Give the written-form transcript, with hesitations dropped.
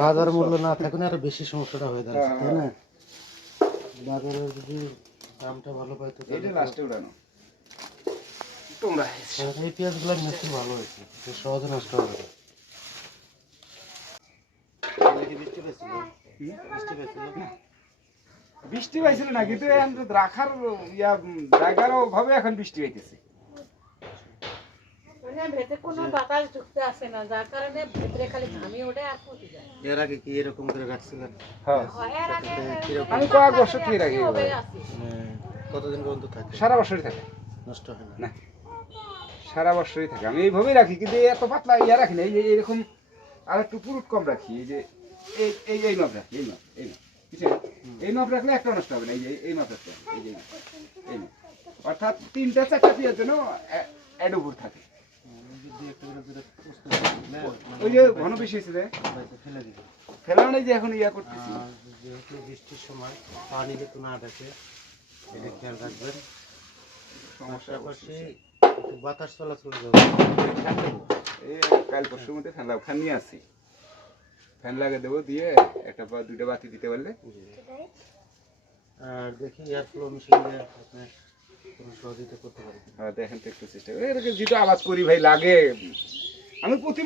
বাজার মূল্য না থাকলে আরো বেশি সমস্যাটা হয়ে দাঁড়াচ্ছে, তাই না? বাজারে যদি দামটা ভালো পাই তো এটা লাস্টে উড়ানো তোমরা এই পেঁয়াজগুলো নিশ্চয় ভালো হয়েছে, সহজে নষ্ট হবে না। বৃষ্টি পাইছিল না, কিন্তু রাখার জায়গার অভাবে এখন বৃষ্টি পাইতেছে। এর আগে কি এরকম করে রাখছিলেন? আমি কয়েক বছর থেকে রাখি। কতদিন পর্যন্ত থাকে? সারা বছরই থাকে, নষ্ট হয় না সারা বছরই থাকে। আমি এইভাবেই রাখি, কিন্তু এত পাতলা রাখি না, এই যে এরকম আর একটু পুরুট কম রাখি। এই যে এই মাপ রাখি, এই মাপ এই মাপ রাখলে একটা নষ্ট হবে না। এই মাপ রাখতে হবে, এই মাপ অর্থাৎ 3-4টা পেঁয়াজ যেন উপর থাকে। ওই যে ঘন বেশি হয়েছে ফেলা নেই, যে এখন করতেছি। যেহেতু বৃষ্টির সময় পানি যাতে না থাকে এটা খেয়াল রাখবেন। সমস্যা পাশে বাতাস চলাচল এই কাল পরশুর মধ্যে ফ্যান নিয়ে আসি, ফ্যান লাগিয়ে দেবো, দিয়ে একটা বা দুইটা বাতি দিতে পারলে। আর দেখি এয়ার ফ্লো মেশিন দিয়ে আপনি কোনো সহযোগিতা করতে পারেন। হ্যাঁ দেখেন তো একটু চেষ্টা করে, যেটা আবাদ করি ভাই লাগে। আমি প্রতি